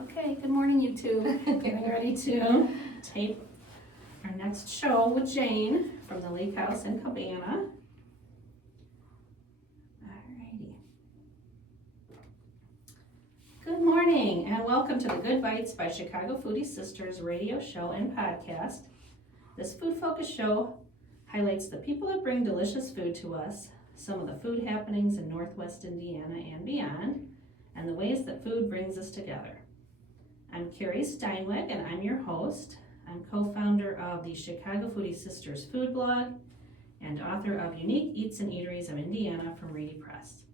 Okay, good morning, you two. Getting ready to tape our next show with Jayne from the Lakehouse in Cabana. Alrighty. Good morning, and welcome to the Good Bytes by Chicago Foodie Sisters radio show and podcast. This food-focused show highlights the people that bring delicious food to us, some of the food happenings in Northwest Indiana and beyond, and the ways that food brings us together. I'm Carrie Steinweg, and I'm your host. I'm co-founder of the Chicago Foodie Sisters food blog and author of Unique Eats and Eateries of Indiana from Reedy Press.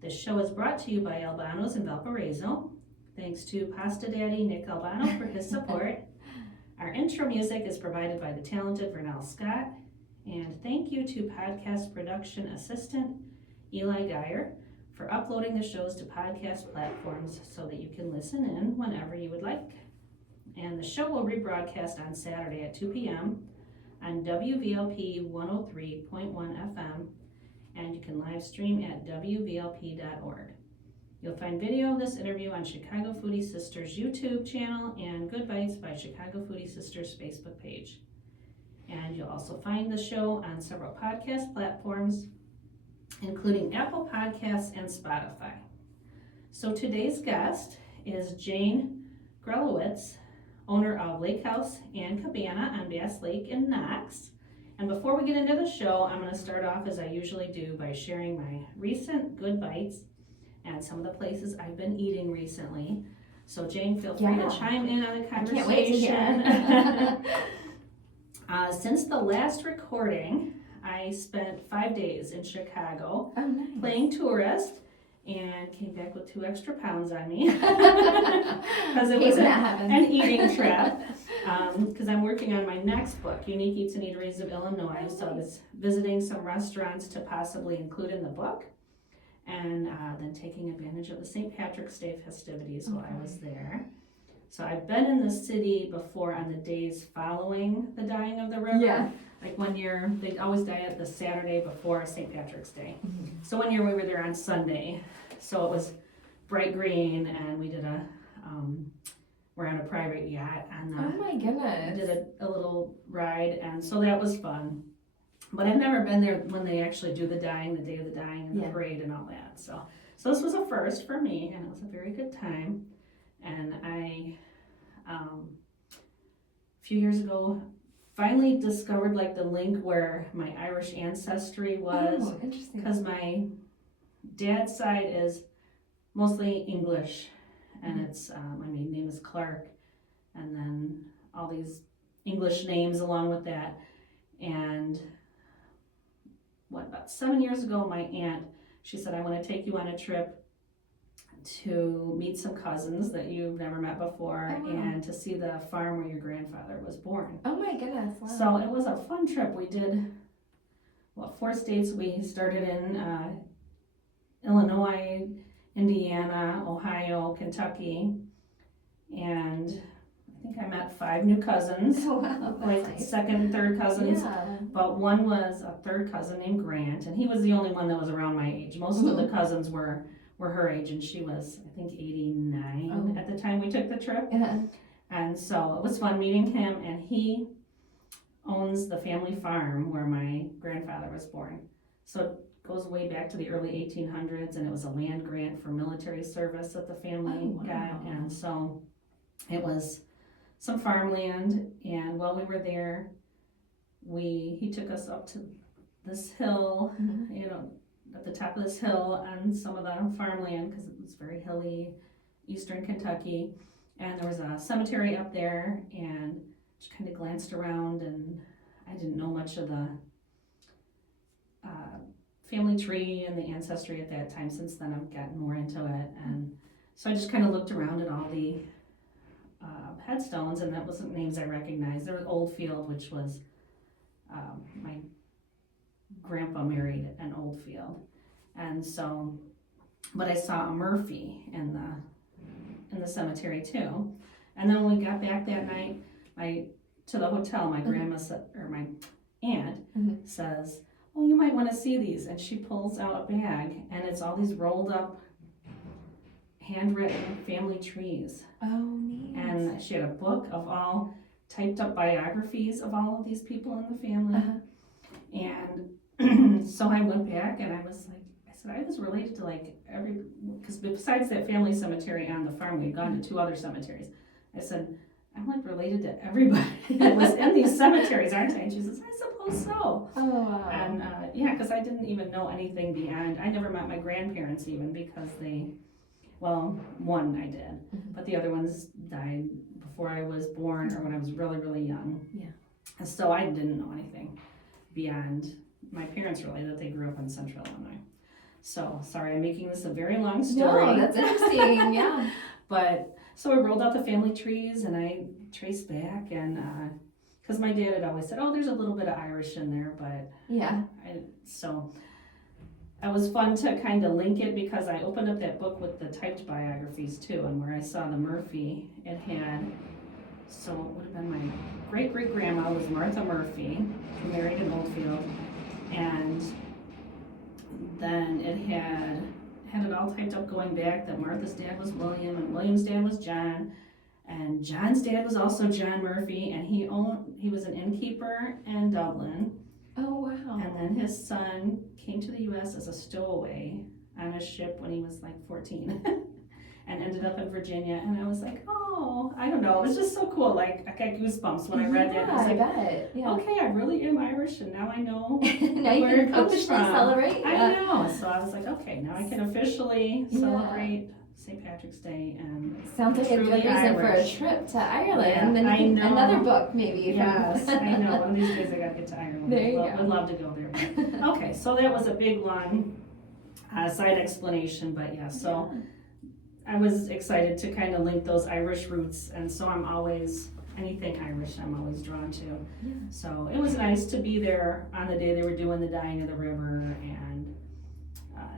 This show is brought to you by Albano's in Valparaiso. Thanks to Pasta Daddy Nick Albano for his support. Our intro music is provided by the talented Vernell Scott. And thank you to podcast production assistant Eli Geyer for uploading the shows to podcast platforms so that you can listen in whenever you would like. And the show will rebroadcast on Saturday at 2 p.m. on WVLP 103.1 FM, and you can live stream at WVLP.org. You'll find video of this interview on Chicago Foodie Sisters YouTube channel and Good Bytes by Chicago Foodie Sisters Facebook page. And you'll also find the show on several podcast platforms, including Apple Podcasts and Spotify. So today's guest is Jayne Grelewicz, owner of Lakehouse and Cabana on Bass Lake in Knox. And before we get into the show, I'm going to start off as I usually do by sharing my recent Good Bytes and some of the places I've been eating recently. So Jayne, feel free to chime in on the conversation. I can't wait to hear. Since the last recording, I spent 5 days in Chicago playing tourist and came back with 2 extra pounds on me because it was an eating trip because I'm working on my next book, Unique Eats and Eateries of Illinois. So I was visiting some restaurants to possibly include in the book and then taking advantage of the St. Patrick's Day festivities while I was there. So I've been in the city before on the days following the dyeing of the river. Yeah. Like one year, they always dye it the Saturday before St. Patrick's Day. Mm-hmm. So one year we were there on Sunday. So it was bright green and we did we're on a private yacht and oh my goodness. Did a little ride, and so that was fun. But I've never been there when they actually do the dyeing, the day of the dyeing and the parade and all that. So this was a first for me and it was a very good time. And I, a few years ago, finally discovered like the link where my Irish ancestry was. Oh, interesting. Because my dad's side is mostly English, and it's, my maiden name is Clark, and then all these English names along with that. And about 7 years ago, my aunt, she said, I want to take you on a trip to meet some cousins that you've never met before and to see the farm where your grandfather was born. Oh my goodness, wow. So it was a fun trip. We did, 4 states. We started in Illinois, Indiana, Ohio, Kentucky, and I think I met 5 new cousins. Oh wow, like nice. Second and third cousins. Yeah. But one was a third cousin named Grant, and he was the only one that was around my age. Most of the cousins were her age, and she was, I think, 89 at the time we took the trip. Yeah. And so it was fun meeting him, and he owns the family farm where my grandfather was born. So it goes way back to the early 1800s, and it was a land grant for military service that the family got, and so it was some farmland. And while we were there, he took us up to this hill, at the top of this hill on some of the farmland because it was very hilly, eastern Kentucky, and there was a cemetery up there, and just kind of glanced around, and I didn't know much of the family tree and the ancestry at that time. Since then I've gotten more into it, and so I just kind of looked around at all the headstones, and that wasn't names I recognized. There was Oldfield, which was my grandpa married an Oldfield, and so, but I saw a Murphy in the cemetery too. And then when we got back that night, to the hotel, my grandma or my aunt says, "Oh, you might want to see these," and she pulls out a bag, and it's all these rolled up handwritten family trees. Oh, neat. And she had a book of all typed up biographies of all of these people in the family. And so I went back and I was like, I said, I was related to like because besides that family cemetery on the farm, we'd gone to 2 other cemeteries. I said, I'm like related to everybody that was in these cemeteries, aren't I? And she says, I suppose so. Oh, wow. And yeah, because I didn't even know anything beyond, I never met my grandparents even because well, one I did, but the other ones died before I was born or when I was really, really young. Yeah. And so I didn't know anything beyond my parents really, that they grew up in Central Illinois. So, sorry, I'm making this a very long story. No, that's interesting, yeah. But, so I rolled out the family trees and I traced back and, because my dad had always said, oh, there's a little bit of Irish in there, but yeah. So it was fun to kind of link it because I opened up that book with the typed biographies too, and where I saw the Murphy, it had, so it would have been my great-great-grandma was Martha Murphy, who married in Oldfield, and then it had it all typed up going back that Martha's dad was William, and William's dad was John, and John's dad was also John Murphy, and he was an innkeeper in Dublin. Oh, wow. And then his son came to the U.S. as a stowaway on a ship when he was like 14 and ended up in Virginia. And I was like, oh, I don't know. It was just so cool. Like, I got goosebumps when I read that. I was like, bet. Yeah. okay, I really am Irish, and now I know now you where can it comes officially from. celebrate. I know. So I was like, okay, now I can officially celebrate St. Patrick's Day. And sounds like a good reason Irish. For a trip to Ireland. Yeah, then I know. Another book, maybe. Yes, I know. One of these days I gotta get to Ireland. There you go. Would love to go there. Okay, so that was a big, long side explanation, but yeah, so I was excited to kind of link those Irish roots, and so I'm always, anything Irish I'm always drawn to. Yeah. So it was nice to be there on the day they were doing the dyeing of the river and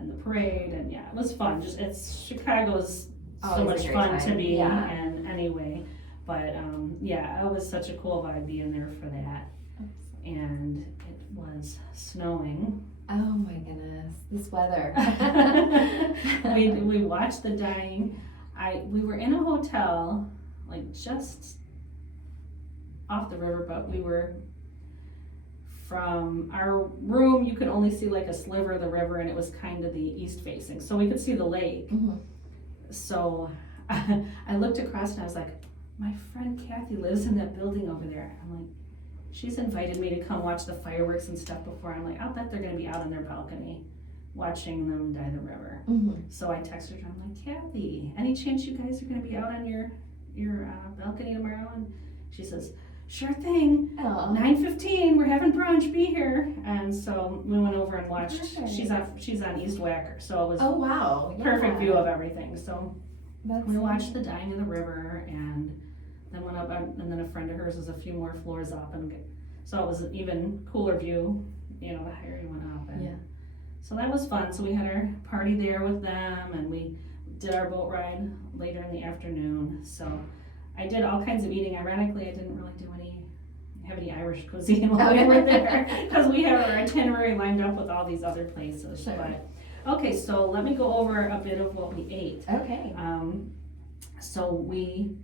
the parade, and yeah, it was fun. Chicago's so Always much a great fun time. to be Yeah. in anyway. But yeah, it was such a cool vibe being there for that. And it was snowing. Oh my goodness, this weather. we watched the dyeing. We were in a hotel, like just off the river, but we were from our room, you could only see like a sliver of the river, and it was kind of the east facing, so we could see the lake. So I looked across and I was like, my friend Kathy lives in that building over there. I'm like, she's invited me to come watch the fireworks and stuff before. I'm like, I'll bet they're gonna be out on their balcony watching them dye the river. So I texted her, I'm like, Kathy, any chance you guys are gonna be out on your balcony tomorrow? And she says, sure thing. 9:15, we're having brunch, be here. And so we went over and watched. Perfect. She's on East Wacker, so it was Oh wow. perfect view of everything. So That's we watched the dyeing of the river, and then went up, and then a friend of hers was a few more floors up, and so it was an even cooler view, the higher you went up. And so that was fun. So we had our party there with them, and we did our boat ride later in the afternoon. So I did all kinds of eating. Ironically, I didn't really have any Irish cuisine while we were there, because we have our itinerary lined up with all these other places. Sure. But okay, so let me go over a bit of what we ate. Okay. So we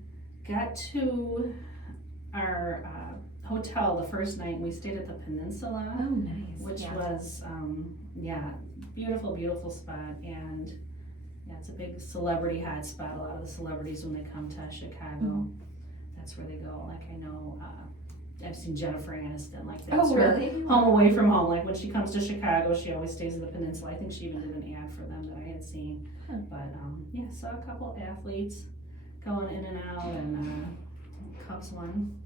got to our hotel the first night. We stayed at the Peninsula, Oh nice. which was beautiful, beautiful spot, and it's a big celebrity hot spot. A lot of the celebrities, when they come to Chicago, that's where they go. Like I know, I've seen Jennifer Aniston, like that's her home away from home. Like when she comes to Chicago, she always stays at the Peninsula. I think she even did an ad for them that I had seen. But saw a couple athletes going in and out, and Cubs won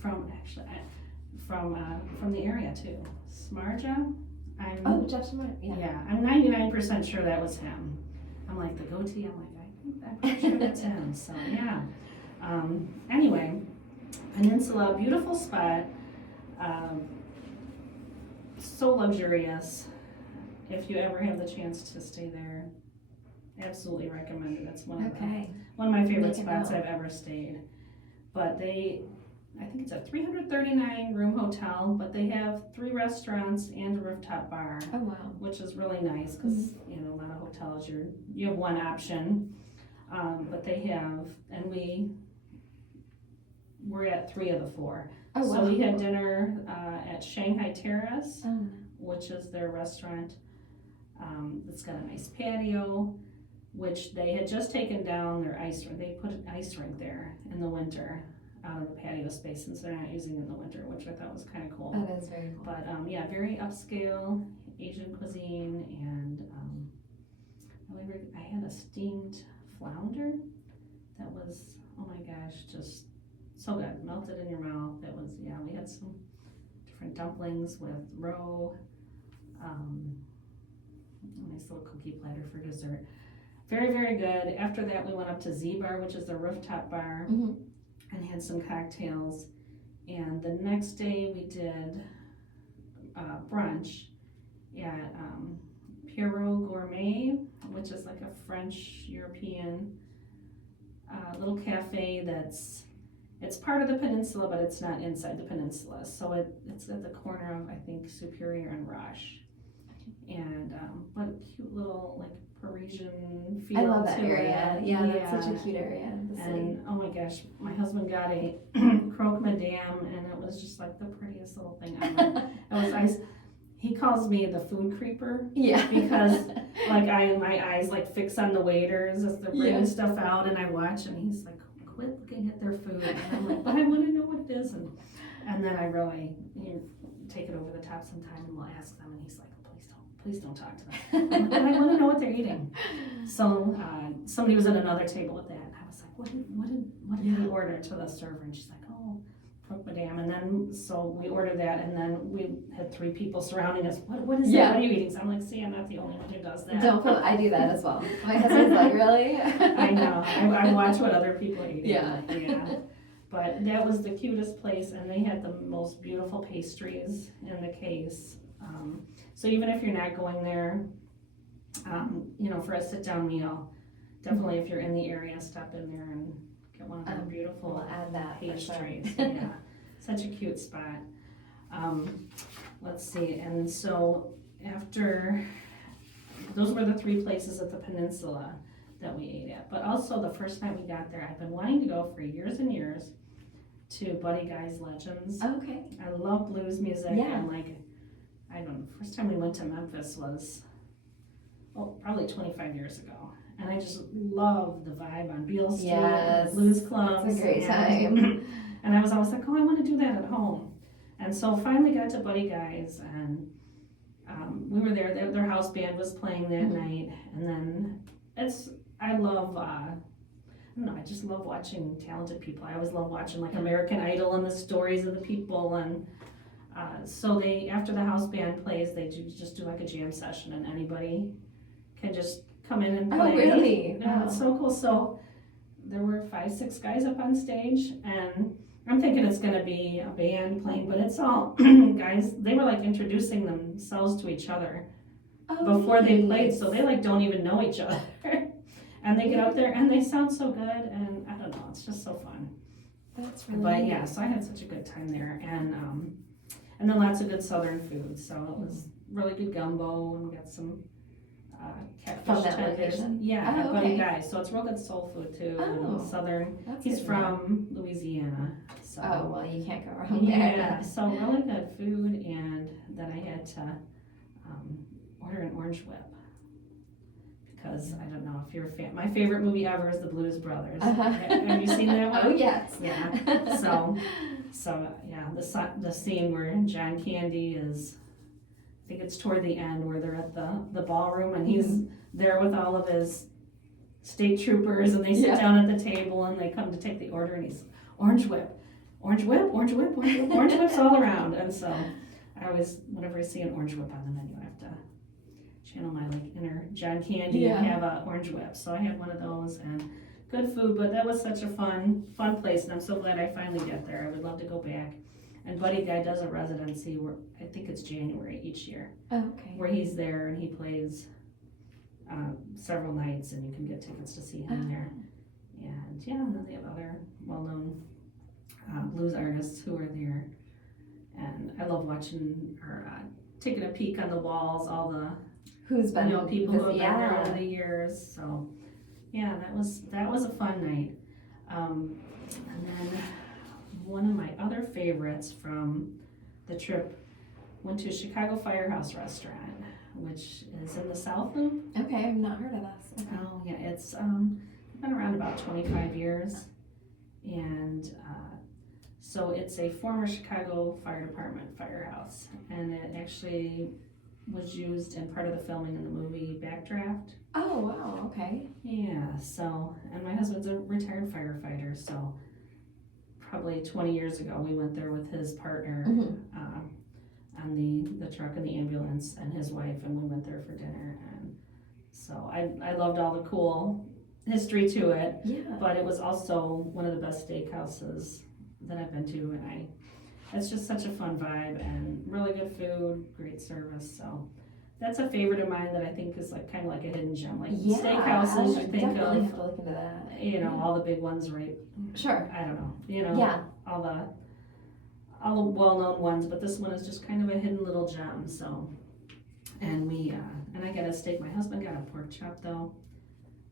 from the area too. Smarja. Jeff Smart. Yeah, I'm 99% sure that was him. I'm like the goatee. I'm pretty sure that's him. So yeah. Anyway, Peninsula, beautiful spot. So luxurious. If you ever have the chance to stay there, absolutely recommend it. It's one of my favorite spots I've ever stayed. But I think it's a 339 room hotel, but they have 3 restaurants and a rooftop bar, Oh, wow. which is really nice because you know a lot of hotels you have one option, but they have, and we're at 3 of the 4. Oh, wow. So we had dinner at Shanghai Terrace, Oh. which is their restaurant. It's got a nice patio, which they had just taken down their ice rink. They put an ice rink there in the winter out of the patio space since they're not using it in the winter, which I thought was kind of cool. That is very cool. But yeah, very upscale Asian cuisine, and I had a steamed flounder that was, oh my gosh, just so good, melted in your mouth. It was, yeah, we had some different dumplings with roe, a nice little cookie platter for dessert. Very, very good. After that, we went up to Z Bar, which is the rooftop bar, and had some cocktails. And the next day we did brunch at Pierrot Gourmet, which is like a French European little cafe it's part of the peninsula, but it's not inside the peninsula. So it's at the corner of, I think, Superior and Rush. And but a cute little like Parisian feel. I love that to area. it. Yeah, that's such a cute area. And oh my gosh, my husband got a croque madame, and it was just like the prettiest little thing ever. It was nice. He calls me the food creeper. Yeah. Because like my eyes like fix on the waiters as they're bringing stuff out, and I watch, and he's like, quit looking at their food. And I'm like, but I want to know what it is. And then I really take it over the top sometime, and we'll ask them, and he's like, please don't talk to them. And I want to know what they're eating. So somebody was at another table with that, and I was like, what did you order to the server? And she's like, oh, croque madame. And then so we ordered that, and then we had 3 people surrounding us. What is that? What are you eating? So I'm like, see, I'm not the only one who does that. I do that as well. My husband's like, really? I know. I watch what other people eat. Yeah. But that was the cutest place, and they had the most beautiful pastries in the case. So even if you're not going there, for a sit-down meal, definitely if you're in the area, stop in there and get one of their beautiful we'll add that pastries. Yeah, such a cute spot. Let's see, and so after, those were the 3 places at the peninsula that we ate at. But also the first night we got there, I've been wanting to go for years and years to Buddy Guy's Legends. Okay. I love blues music, Yeah. and I don't know, first time we went to Memphis was, probably 25 years ago. And I just love the vibe on Beale Street, and blues clubs. It's a great time. And I was always like, I want to do that at home. And so finally got to Buddy Guy's, and we were there. Their house band was playing that night. And then I love, I just love watching talented people. I always love watching like American Idol and the stories of the people. And so after the house band plays, they just do like a jam session, and anybody can just come in and play. Oh, really? Wow. It's so cool. So there were 5, 6 guys up on stage, and I'm thinking it's going to be a band playing, but it's all guys. They were like introducing themselves to each other before they played, so they like don't even know each other. And they get up there and they sound so good, and I don't know, it's just so fun. That's really But yeah, so I had such a good time there, and then lots of good southern food. So it was really good gumbo, and we got some catfish tenders. Yeah, at Buddy Guy. So it's real good soul food too, and southern. He's from Louisiana. So well, you can't go wrong there. Yeah, so really good food, and then I had to order an orange whip. Because I don't know if you're a fan. My favorite movie ever is The Blues Brothers. Have you seen that one? Oh, yes. Yeah. So yeah, the scene where John Candy is, I think it's toward the end where they're at the ballroom, and he's there with all of his state troopers, and they sit down at the table, and they come to take the order, and he's orange whip, orange whip, orange whip, orange whip, orange whips all around. And so I always, whenever I see an orange whip on the menu, I have to channel my inner John Candy and have an orange whip. So I had one of those, and good food, but that was such a fun place, and I'm so glad I finally got there. I would love to go back. And Buddy Guy does a residency where I think it's January each year, where he's there and he plays several nights, and you can get tickets to see him there. And then they have other well-known blues artists who are there. And I love watching or taking a peek on the walls, all the Who's been people who have been there yeah. over the years. So yeah, that was a fun night. And then one of my other favorites from the trip went to Chicago Firehouse Restaurant, which is in the South Loop. Okay, I've not heard of this. Okay. Oh yeah, it's been around about 25 years, and so it's a former Chicago Fire Department firehouse, and it actually was used in part of the filming in the movie Backdraft. Oh wow, okay. Yeah, so, and my husband's a retired firefighter, so probably 20 years ago we went there with his partner on the truck and the ambulance and his wife, and we went there for dinner. And so I loved all the cool history to it, but it was also one of the best steakhouses that I've been to, and it's just such a fun vibe and really good food, great service. So that's a favorite of mine that I think is like kind of like a hidden gem. Like steakhouses, you think definitely of, have to look into that. you know, all the big ones, right? Sure. I don't know, you know, all the well-known ones, but this one is just kind of a hidden little gem. So, and we and I got a steak. My husband got a pork chop though,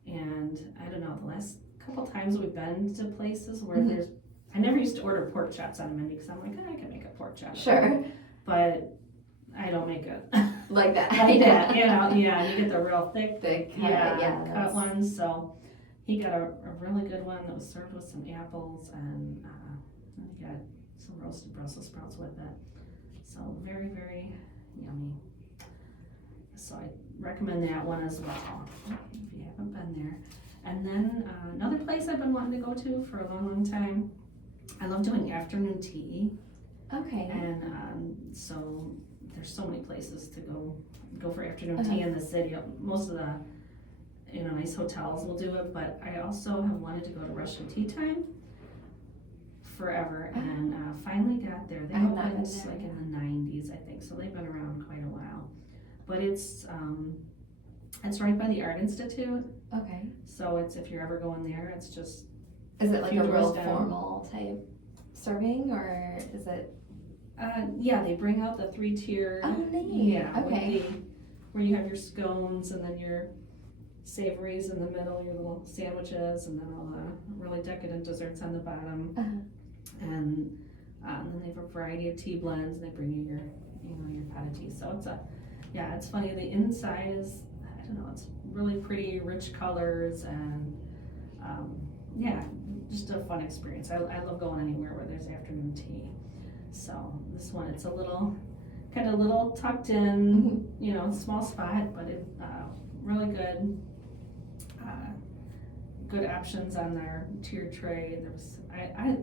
and I don't know, the last couple times we've been to places where I never used to order pork chops on the menu because I'm like, I can make a pork chop. Sure. But I don't make it like that. like that, you know. Yeah, you get the real thick cut ones. So he got a really good one that was served with some apples, and he got some roasted Brussels sprouts with it. So very, very yummy. So I recommend that one as well if you haven't been there. And then another place I've been wanting to go to for a long, long time. I love doing afternoon tea. Okay. And so there's so many places to go for afternoon tea in the city. Most of the nice hotels will do it, but I also have wanted to go to Russian Tea Time forever, and finally got there. They opened like in the 90s, I think, so they've been around quite a while. But it's right by the Art Institute. Okay. So it's, if you're ever going there, it's just. Is it like a real formal type serving, or is it? Yeah, they bring out the 3-tier. Oh, neat. Yeah. Okay. Where you have your scones and then your savories in the middle, your little sandwiches, and then all the really decadent desserts on the bottom. And then they have a variety of tea blends, and they bring you your pot of tea. So it's funny. The inside is, I don't know, it's really pretty, rich colors, and just a fun experience. I love going anywhere where there's afternoon tea. So this one, it's a little tucked in, small spot, but it really good options on their tiered tray. I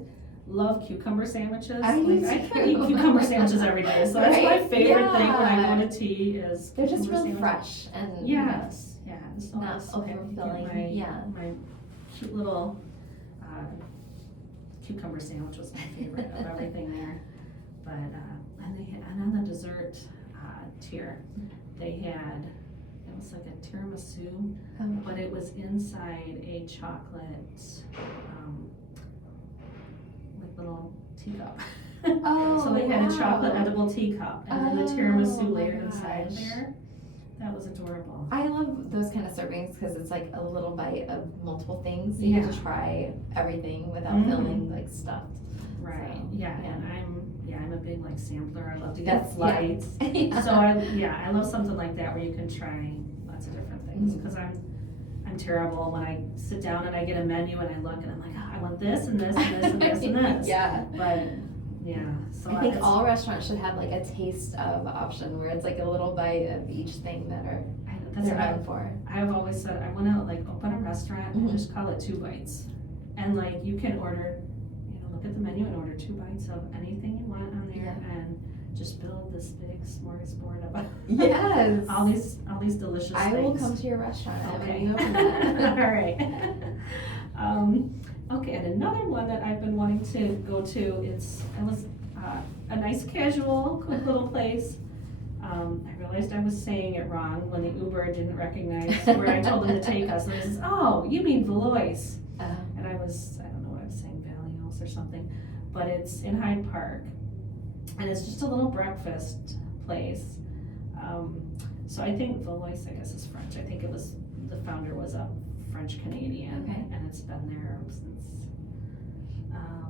love cucumber sandwiches. I could eat cucumber sandwiches every day, so that's my favorite thing when I go to tea is they're just really fresh and so not overfilling. My cute little cucumber sandwich was my favorite of everything there. But and on the dessert tier, they had, it was like a tiramisu, but it was inside a chocolate like little teacup. So they had a chocolate edible teacup, and then the tiramisu layered inside there. That was adorable. I love those kind of servings because it's like a little bite of multiple things. You get to try everything without feeling like stuffed. Right. So, And I'm a big sampler. I love to get flights. So I love something like that where you can try lots of different things, because I'm terrible when I sit down and I get a menu and I look and I'm like, I want this and this and this and this and this. But so I think all restaurants should have like a taste of option where it's like a little bite of each thing that they're known for. I've always said I want to open a restaurant and just call it 2 Bites, and you can order, look at the menu and order 2 bites of anything you want on there, and just build this big smorgasbord of all these delicious things. I will come to your restaurant. Okay. When you open that. All right. Okay, and another one that I've been wanting to go to, it was a nice casual, quick little place. I realized I was saying it wrong when the Uber didn't recognize where I told them to take us. And I says, oh, you mean Valois. And I don't know what I was saying, Valios or something. but it's in Hyde Park. And it's just a little breakfast place. So I think Valois, I guess, is French. I think the founder was a French Canadian. Okay. And it's been there since,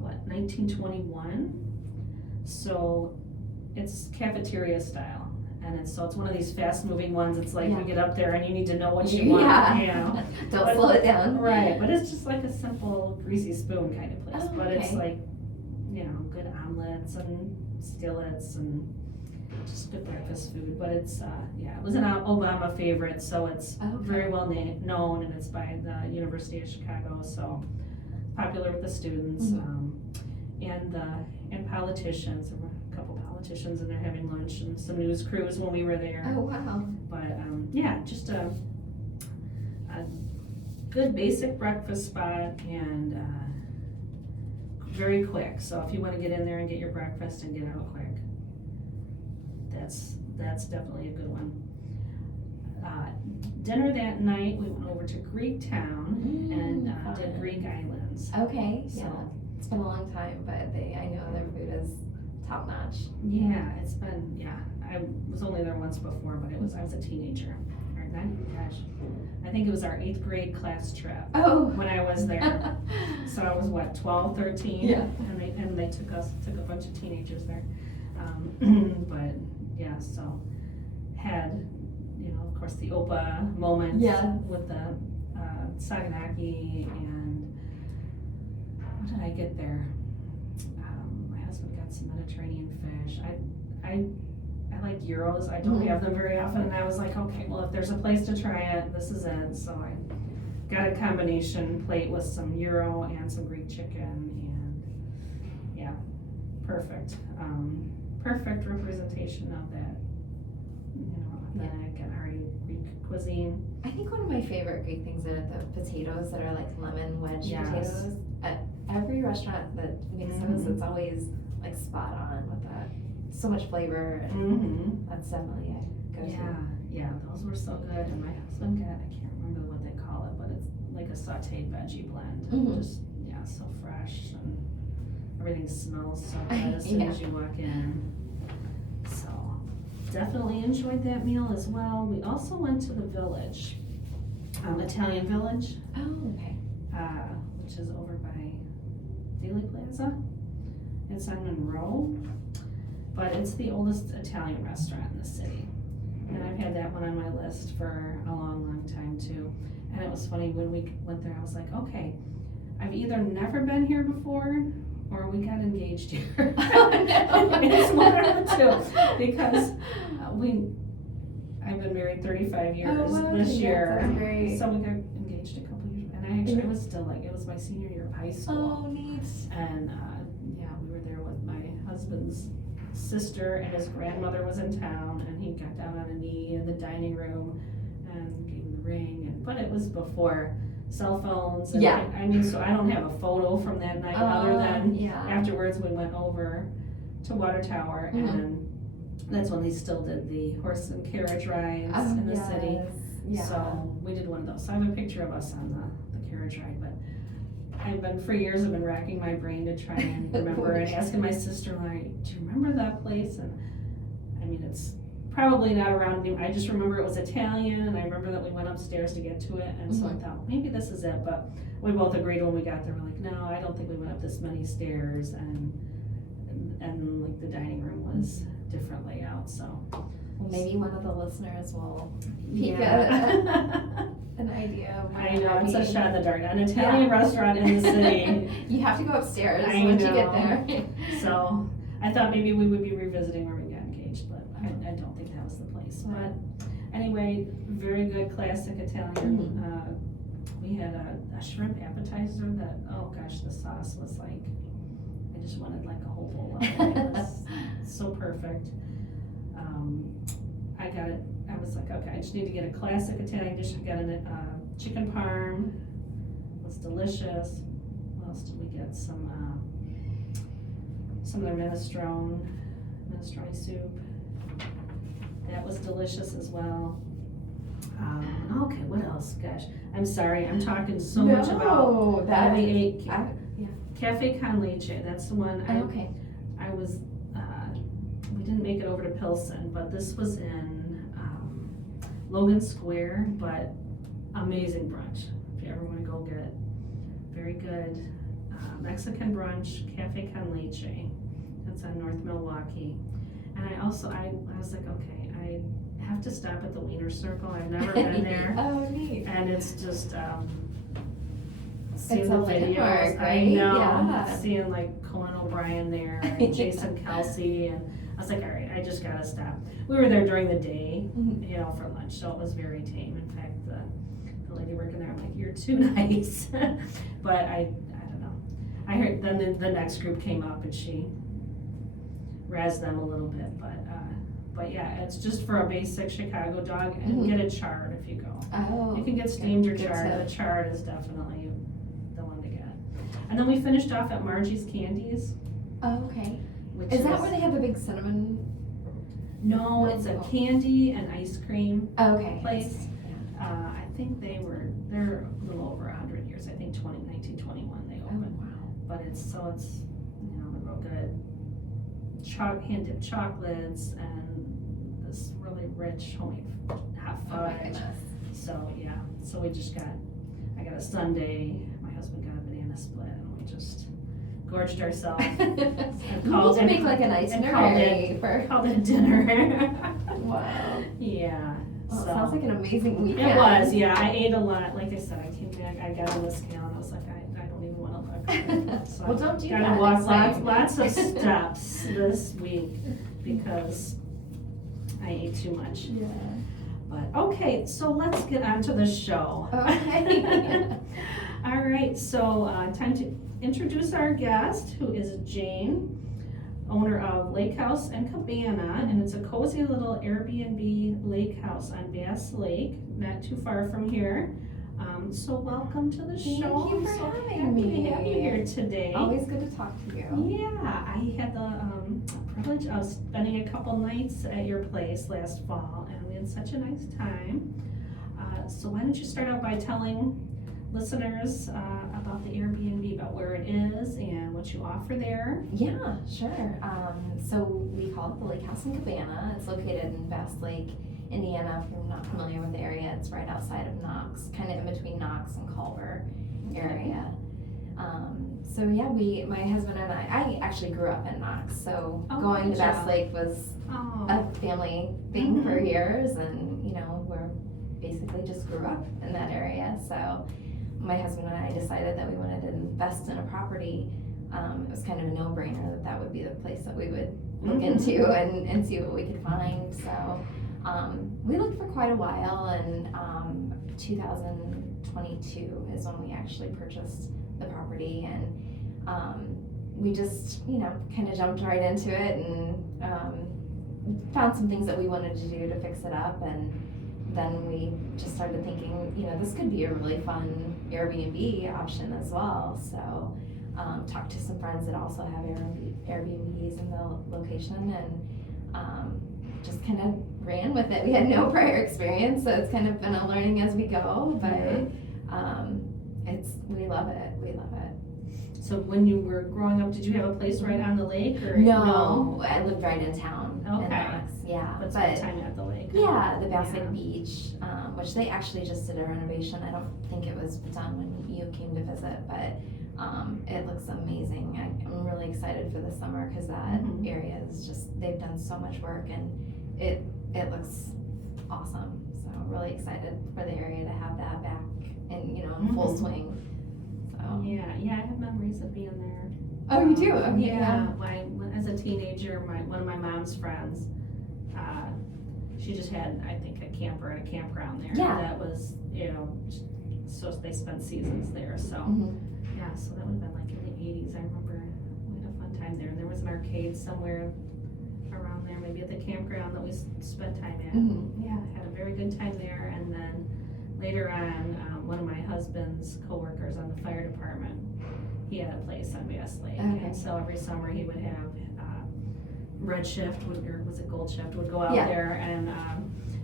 1921? So it's cafeteria style. And it's one of these fast moving ones. It's like Yeah. you get up there and you need to know what you want. Yeah. You know? Don't slow it down. Right, but it's just like a simple greasy spoon kind of place. Oh, but it's okay. like, good omelets and skillets and just good breakfast food. But it's, it was an Obama favorite, so it's Okay. very well known, and it's by the University of Chicago, so popular with the students. And politicians. There were a couple politicians in there having lunch, and some news crews when we were there. Oh, wow. But just a good basic breakfast spot, and very quick. So if you want to get in there and get your breakfast and get out quick, that's definitely a good one. Dinner that night, we went over to Greek Town and did Fun. Greek Islands. Okay, So- yeah. It's been a long time, but I know their food is top notch. Yeah, it's been, I was only there once before, but I was a teenager. I think it was our 8th grade class trip Oh. when I was there. So I was 12, 13? Yeah. And they took a bunch of teenagers there. But yeah, so had, of course, the Opa moment Yeah. with the Saganaki, and what did I get there? My husband got some Mediterranean fish. I like gyros. I don't have them very often, and I was like, okay, well, if there's a place to try it, this is it. So I got a combination plate with some gyro and some Greek chicken, and yeah, perfect. Perfect representation of that, authentic and hearty Greek cuisine. I think one of my favorite Greek things are the potatoes that are like lemon wedge Yes. potatoes. At every restaurant that makes those, it's always like spot on with that. So much flavor, and that's definitely a go-to. Yeah, those were so good. And my husband got, I can't remember what they call it, but it's like a sauteed veggie blend. Just, so fresh, and everything smells so good as soon as you walk in. So definitely enjoyed that meal as well. We also went to the Village, Italian Village, Oh, okay. which is over by Daily Plaza. It's on Monroe, but it's the oldest Italian restaurant in the city. And I've had that one on my list for a long, long time too. And it was funny, when we went there, I was like, okay, I've either never been here before or we got engaged here. Oh, no. It's one of the two, because I've been married 35 years this year. That's great. So we got engaged a couple years, and I was still it was my senior year of high school. Oh, neat. And we were there with my husband's sister, and his grandmother was in town, and he got down on a knee in the dining room and gave him the ring. But it was before cell phones. And so I don't have a photo from that night other than afterwards we went over to Water Tower, and that's when they still did the horse and carriage rides in the city. Yeah. So we did one of those. So I have a picture of us on the carriage ride, but for years I've been racking my brain to try and remember and asking my sister, like, do you remember that place? And I mean, it's probably not around anymore. I just remember it was Italian, and I remember that we went upstairs to get to it, and so I thought, maybe this is it, but we both agreed when we got there, we're like, no, I don't think we went up this many stairs, and like the dining room was different layout, so. Well, maybe one of the listeners will peek Yeah. an idea of I know, it's a shot in the dark. An Italian restaurant in the city. You have to go upstairs I once you know. get there. So I thought maybe we would be revisiting where we got engaged, but I don't think that was the place. But anyway, very good classic Italian. We had a shrimp appetizer that, oh gosh, the sauce was like, I just wanted like a whole bowl of it. It was so perfect. I got it. I was like, okay, I just need to get a classic Italian dish. I got a chicken parm. It was delicious. What else did we get? Some of their minestrone soup. That was delicious as well. Okay, what else? Gosh, I'm sorry. I'm talking so much about that what we ate. Cafe Con Leche, that's the one. Oh, okay. I was, we didn't make it over to Pilsen, but this was in Logan Square, but amazing brunch. If you ever want to go get it, very good Mexican brunch, Cafe Con Leche. That's on North Milwaukee. And I was like, okay, I have to stop at the Wiener Circle. I've never been there. Oh, neat. And it's just seeing It's the a videos. landmark, I right? know, Yeah. seeing like Conan O'Brien there and Jason Kelsey, and I was like, all right, I just gotta stop. We were there during the day, you know, for lunch, so it was very tame. In fact, the lady working there, I'm like, you're too nice. But I don't know. I heard then the next group came up and she razzed them a little bit, but yeah, it's just for a basic Chicago dog, and get it charred if you go. Oh. You can get steamed or good charred. tip. The charred is definitely the one to get. And then we finished off at Margie's Candies. Oh, okay. Which Is that where they have the big cinnamon? No, it's a candy and ice cream Oh, okay. place. I think they're a little over 100 years. I think 1921 they Oh, opened. wow. But it's you know, real good hand dipped chocolates and this really rich homemade hot Oh, my fudge. goodness. So yeah, so I got a sundae, my husband got a banana split, and we just gorged ourselves. You need to make like an itinerary for. Called it dinner. Wow. Yeah. Well, it So sounds like an amazing weekend. it was, yeah. I ate a lot. Like I said, I came back, I got on the scale, and I was like, I don't even want to look. So Well, don't do gotta that walk next time. lots of steps this week because I ate too much. Yeah. But okay, so let's get on to the show. Okay. All right, so time to introduce our guest, who is Jayne, owner of Lakehouse and Cabana, and it's a cozy little Airbnb lake house on Bass Lake, not too far from here. So welcome to the show. Thank you for I'm so having happy me. to have you here today. Always good to talk to you. Yeah, I had the privilege of spending a couple nights at your place last fall, and we had such a nice time. So why don't you start out by telling listeners about the Airbnb, about where it is and what you offer there? Yeah, sure. So we call it the Lakehouse and Cabana. It's located in Bass Lake, Indiana. If you're not familiar with the area, it's right outside of Knox, kind of in between Knox and Culver area. So yeah, my husband and I actually grew up in Knox, so going to Bass Lake was a family thing for years, and you know, we're basically just grew up in that area. So my husband and I decided that we wanted to invest in a property. It was kind of a no-brainer that would be the place that we would look into and see what we could find. So we looked for quite a while, and 2022 is when we actually purchased the property, and we just, you know, kind of jumped right into it and found some things that we wanted to do to fix it up, and then we just started thinking, you know, this could be a really fun Airbnb option as well. So talked to some friends that also have Airbnbs in the location, and just kind of ran with it. We had no prior experience, so it's kind of been a learning as we go, but we love it. We love it. So when you were growing up, did you have a place right on the lake? Or No, I lived right in town. Okay. In Knox, yeah. But spent time at the lake. Yeah, the Bass Lake Beach, which they actually just did a renovation. I don't think it was done when you came to visit, but it looks amazing. I'm really excited for the summer because that area is just, they've done so much work, and it looks awesome. So really excited for the area to have that back and, you know, in full swing. So. Yeah, I have memories of being there. Oh, you do? Okay, yeah. As a teenager, one of my mom's friends, she just had, I think, a camper at a campground there. Yeah. That was, you know, so they spent seasons there. So, yeah, so that would have been like in the 80s. I remember we had a fun time there. And there was an arcade somewhere around there, maybe at the campground that we spent time at. Yeah, had a very good time there. And then later on, one of my husband's coworkers on the fire department, he had a place on Bass Lake. Okay. And so every summer he would have Red Shift, or was it Gold Shift, would go out there and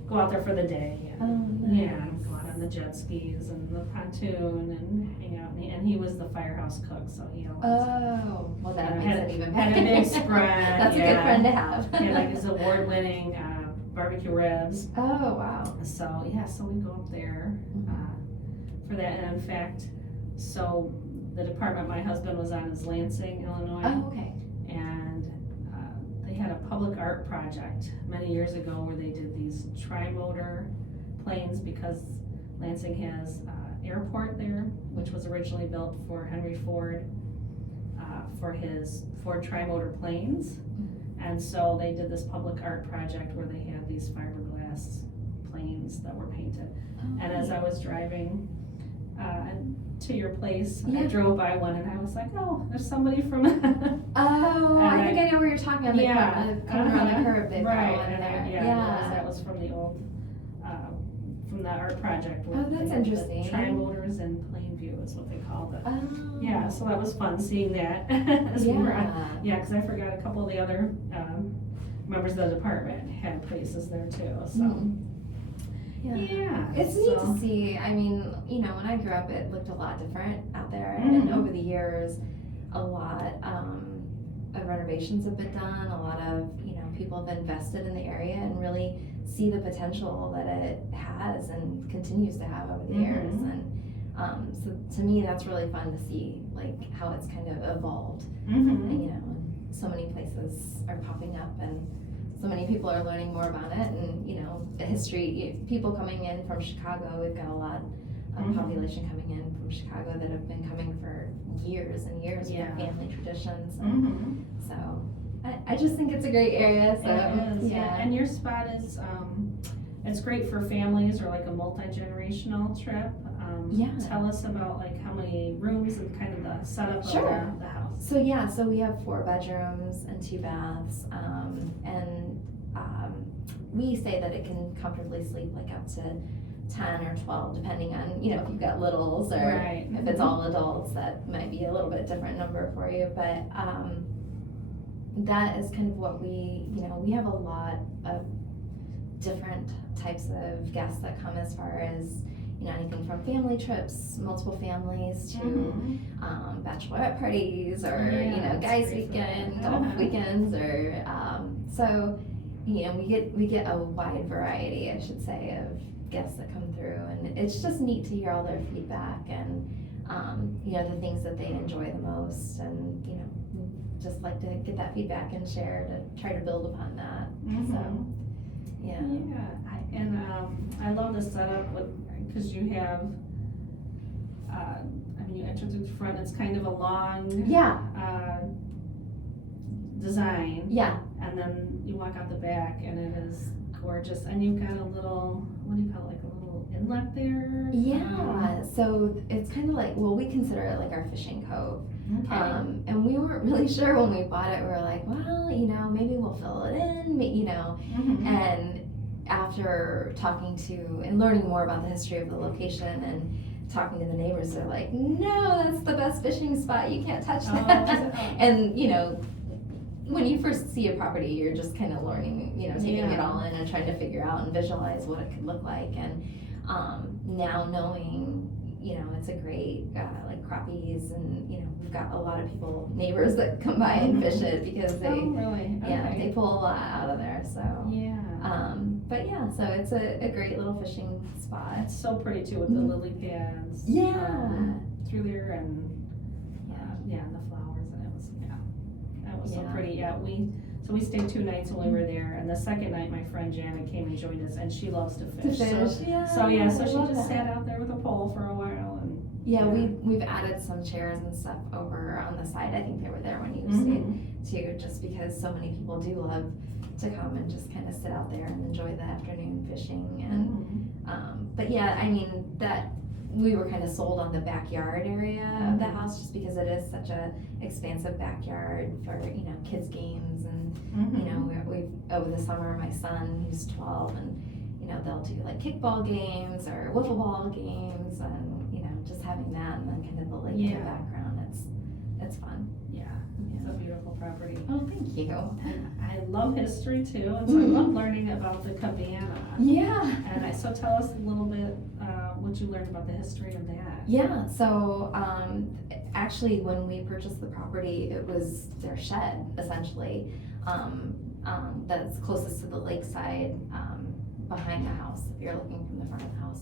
go out there for the day. And, Oh, nice. yeah, go out on the jet skis and the pontoon and hang out. And he was the firehouse cook, so he always well, that makes it even had better. a big spread. That's a good friend to have. He had like his award-winning barbecue ribs. Oh, wow. So so we go up there for that. And in fact, so the department my husband was on is Lansing, Illinois. Oh, okay. And they had a public art project many years ago where they did these tri-motor planes because Lansing has airport there, which was originally built for Henry Ford for his Ford tri-motor planes. And so they did this public art project where they had these fiberglass planes that were painted. And as I was driving to your place, I drove by one and I was like, oh, there's somebody from I think I know where you're talking about. Coming around the curve, they've got one there. That was from the old from the art project. Oh, that's interesting. Tri-motors in Plainview is what they called it. Oh. Yeah, so that was fun seeing that. Because I forgot a couple of the other members of the department had places there too. So it's neat to see. I mean, when I grew up, it looked a lot different out there, and over the years, a lot of renovations have been done. A lot of people have invested in the area and really see the potential that it has and continues to have over the years. And so to me, that's really fun to see, like how it's kind of evolved. And so many places are popping up, and so many people are learning more about it. And the history, people coming in from Chicago, we've got a lot of population coming in from Chicago that have been coming for years and years for family traditions. And so I just think it's a great area. So it is, and your spot is it's great for families or like a multi-generational trip. Tell us about like how many rooms and kind of the setup of the house. So we have 4 bedrooms and 2 baths, and we say that it can comfortably sleep like up to 10 or 12, depending on if you've got littles or if it's all adults, that might be a little bit different number for you. But that is kind of what we have a lot of different types of guests that come, as far as anything from family trips, multiple families, to bachelorette parties, or guys weekend, golf weekends, or so we get a wide variety, I should say, of guests that come through, and it's just neat to hear all their feedback and the things that they enjoy the most, and just like to get that feedback and share to try to build upon that. So I love the setup because you have you enter through the front, it's kind of a long design, and then you walk out the back and it is gorgeous, and you've got a little, what do you call it, like a little inlet there? So it's kind of like, we consider it like our fishing cove. And we weren't really sure when we bought it. We were like, well, maybe we'll fill it in, and after talking to and learning more about the history of the location and talking to the neighbors, they're like, no, that's the best fishing spot, you can't touch that. And when you first see a property, you're just kind of learning, taking it all in and trying to figure out and visualize what it could look like. And now knowing, it's a great like crappies, and we've got a lot of neighbors that come by and fish it because they they pull a lot out of there. So so it's a great little fishing spot. It's so pretty too, with the lily pads through there, and and the flowers, and it was so pretty. So we stayed 2 nights when we were there, and the second night my friend Janet came and joined us, and she loves to fish. So she just sat out there with a pole for a while, and we've added some chairs and stuff over on the side. I think they were there when you stayed too, just because so many people do love to come and just kind of sit out there and enjoy the afternoon fishing. And that we were kind of sold on the backyard area of the house, just because it is such a expansive backyard for kids games, and we over the summer, my son, who's 12, and they'll do like kickball games or wiffle ball games, and just having that, and then kind of the lake in the background, it's fun. It's a beautiful property. Oh, thank you. And I love history too, and so I love learning about the Cabana. Yeah. So tell us a little bit what you learned about the history of that. Yeah, so actually when we purchased the property, it was their shed, essentially, that's closest to the lakeside, behind the house, if you're looking from the front of the house.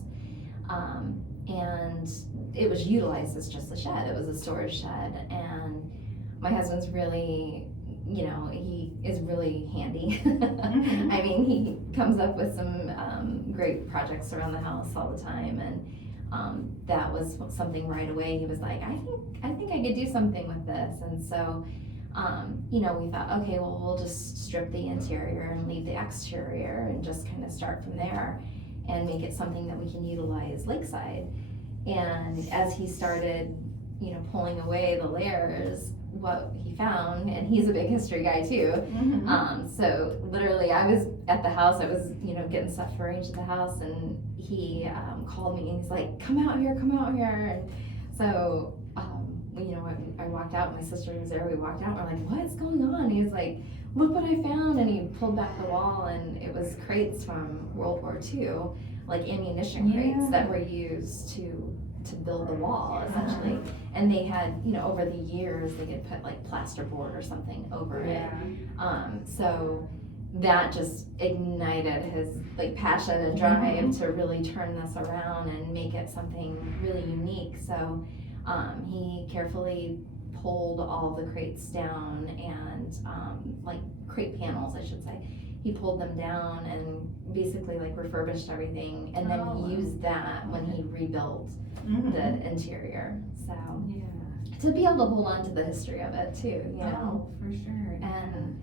And it was utilized as just a shed. It was a storage shed, and my husband's really, he is really handy. Mm-hmm. I mean, he comes up with some great projects around the house all the time, and that was something right away. He was like, I think I could do something with this. And so we thought, okay, well, we'll just strip the interior and leave the exterior and just kind of start from there and make it something that we can utilize lakeside. And as he started, pulling away the layers, what he found, and he's a big history guy too. Mm-hmm. So literally I was at the house, I was, getting stuff arranged at the house, and he called me and he's like, come out here. And so, I walked out, my sister was there, we walked out, we're like, what's going on? And he's like, look what I found. And he pulled back the wall, and it was crates from World War II, like ammunition crates that were used to build the wall, essentially. And they had, over the years, they had put like plasterboard or something over it. So that just ignited his like passion and drive to really turn this around and make it something really unique. So he carefully pulled all of the crates down, and like crate panels, I should say. He pulled them down and basically like refurbished everything, and then used that when he rebuilt the interior. So to be able to hold on to the history of it too, Oh, for sure. And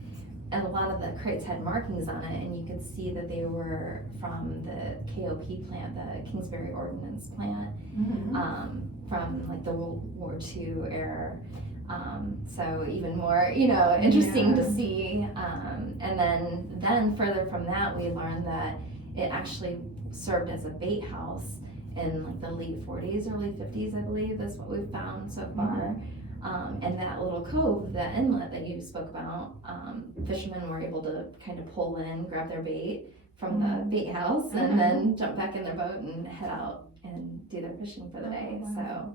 a lot of the crates had markings on it, and you could see that they were from the KOP plant, the Kingsbury Ordnance Plant, from like the World War II era. So even more, interesting to see. And then further from that, we learned that it actually served as a bait house in like the late 40s, early 50s, I believe. That's what we've found so far. And that little cove, that inlet that you spoke about, fishermen were able to kind of pull in, grab their bait from the bait house, and then jump back in their boat and head out and do their fishing for the day. So,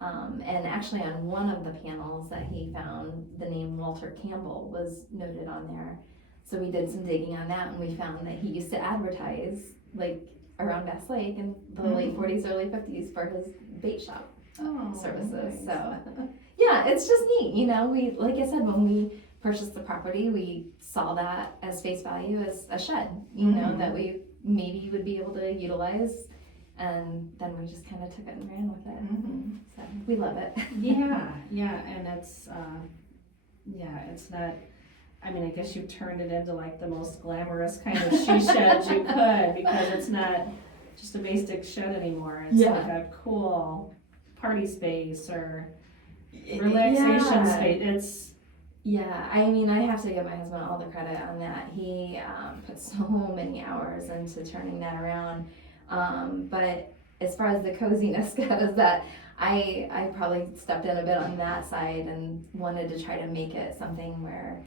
and actually on one of the panels that he found, the name Walter Campbell was noted on there. So we did some digging on that, and we found that he used to advertise like around Bass Lake in the late 40s, early 50s for his bait shop services. Nice. So yeah, it's just neat. We, like I said, when we purchased the property, we saw that as face value as a shed, that we maybe would be able to utilize. And then we just kind of took it and ran with it. So we love it. And it's not, I mean, I guess you turned it into like the most glamorous kind of she shed you could, because it's not just a basic shed anymore. It's like a cool party space or relaxation space. I mean, I have to give my husband all the credit on that. He put so many hours into turning that around. But as far as the coziness goes, that I probably stepped in a bit on that side and wanted to try to make it something where,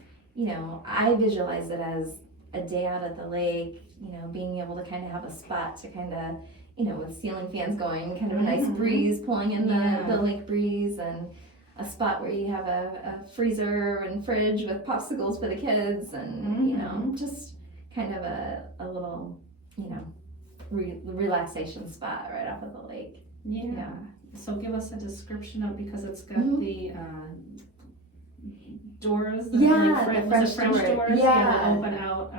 I visualize it as a day out at the lake, being able to kind of have a spot to kind of, with ceiling fans going, kind of a nice breeze pulling in the lake breeze, and a spot where you have a freezer and fridge with popsicles for the kids, and, just kind of a little, relaxation spot right off of the lake. So give us a description of, because it's got the doors, the French doors that open out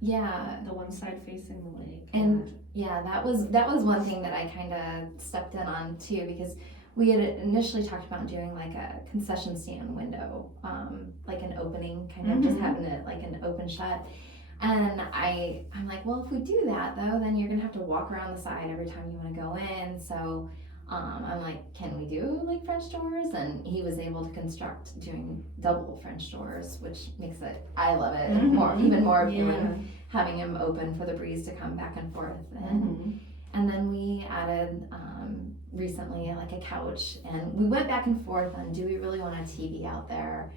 the one side facing the lake. And that was one thing that I kind of stepped in on too, because we had initially talked about doing like a concession stand window, like an opening, kind of just having it like an open shut. And I'm like, well, if we do that though, then you're gonna have to walk around the side every time you want to go in. So I'm like, can we do like French doors? And he was able to construct doing double French doors, which makes it, I love it, even more appealing, having him open for the breeze to come back and forth. And then we added recently like a couch, and we went back and forth on, do we really want a TV out there?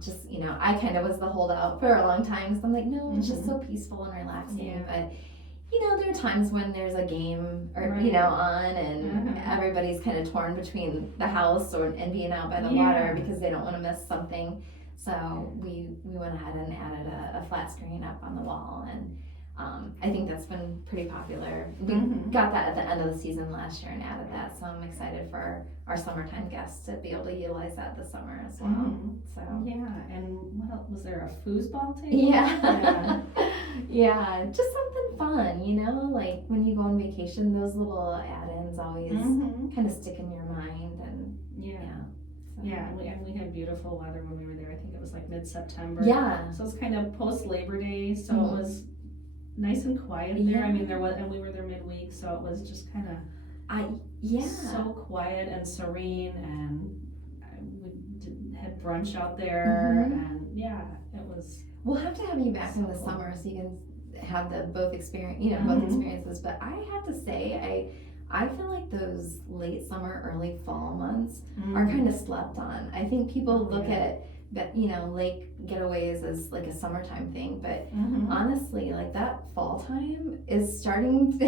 Just, I kind of was the holdout for a long time, so I'm like, no, it's just Mhm. so peaceful and relaxing. Yeah. But there are times when there's a game or Right. on, and Uh-huh. everybody's kind of torn between the house and being out by the Yeah. water because they don't want to miss something. So we went ahead and added a flat screen up on the wall, and I think that's been pretty popular. We Mhm. got that at the end of the season last year and added that, so I'm excited for our summertime guests to be able to utilize that this summer as well. Mhm. So Yeah, and what else? Was there a foosball table? yeah. Yeah, just something fun, like when you go on vacation, those little add-ins always Mhm. kind of stick in your mind, and Yeah. so. Yeah, and we had beautiful weather when we were there. I think it was like mid-September. Yeah. So it was kind of post Labor Day, so Mhm. it was nice and quiet there. I Yeah. mean, and we were there midweek, so it was just kind of Yeah. so quiet and serene, and had brunch out there, Mhm. and yeah, it was. We'll have to have you back in the So summer so you can have the both experience, Mhm. both experiences. But I have to say, I feel like those late summer, early fall months are kind of slept on. I think people look at lake getaways as like a summertime thing, but Mhm. honestly, like that fall time is starting to,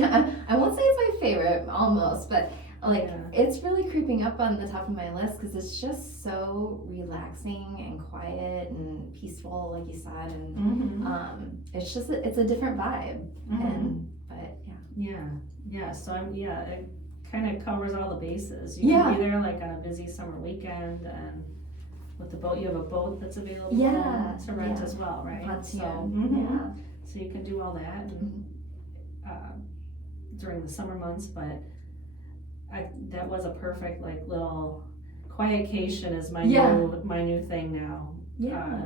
I won't say it's my favorite almost, but like Yeah. it's really creeping up on the top of my list because it's just so relaxing and quiet and peaceful, like you said, and Mhm. it's a different vibe. Mhm. But yeah. Yeah. So it kind of covers all the bases. You can be there like on a busy summer weekend, and with the boat, you have a boat that's available Yeah, to rent yeah. as well, right? Pontoon, So, yeah. so you can do all that and, during the summer months, but that was a perfect like little quietcation is my new thing now. Yeah.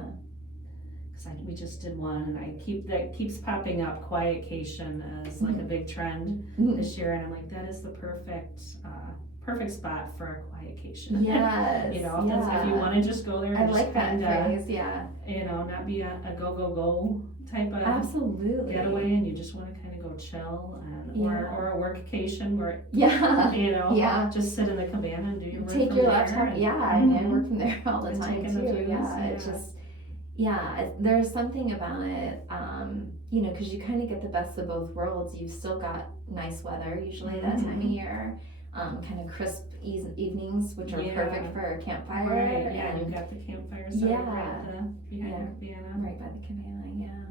Because we just did one, and that keeps popping up, quietcation as like a big trend this year, and I'm like, that is the perfect spot for a quietcation. Yes. If you want to just go there, I and like just that phrase. Yeah. not be a go type of Absolutely. getaway, and you just want to kind of go chill, or a workcation where Yeah. just sit in the cabana and do your work. Take from your there, laptop. and, Yeah, I mean, I work from there all the And time taking the too. views, Yeah, it yeah. just there's something about it, because you kind of get the best of both worlds. You've still got nice weather usually that time of year, kind of crisp evenings, which are perfect for a campfire. Right, yeah, and you've got the campfire set up behind the cabana. right by the cabana.